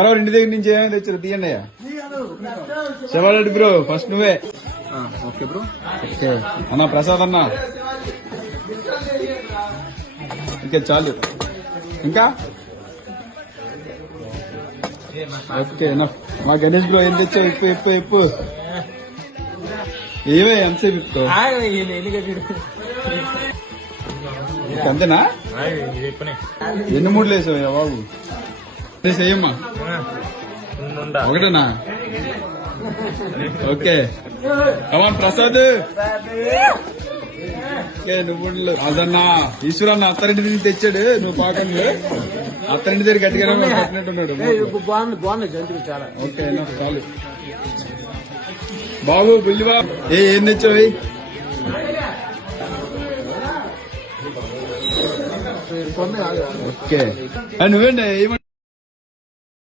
తర్వాత ఇంటి దగ్గర నుంచి ఏమైనా తెచ్చారు తీయండి. శివారెడ్డి బ్రో ఫస్ట్ నువ్వే. Okay bro. ఓకే అన్న ప్రసాద్ అన్న ఇంకా చాలు. ఇంకా ఓకే మా గణేష్ బ్రో ఏం తెచ్చావు? ఇప్పు ఇప్పు ఇప్పు ఏమే ఎంతసేపు ఇప్పు అంతేనా? ఎన్ని మూడు లేసావయ్యా బాబు? వేసేయమ్మా ఒకటేనా? Okay come on Prasad. ఓకే నువ్వు అదన్నా ఈశ్వరన్న అత్తరింటి నుంచి తెచ్చాడు. నువ్వు పాకండి అత్తరింటి దగ్గర గట్టిగా పట్టినట్టున్నాడు. ఓకే చాలు బాబు. బుల్లిబా ఏం తెచ్చావు? ఓకే నువ్వేండి ఏమంటే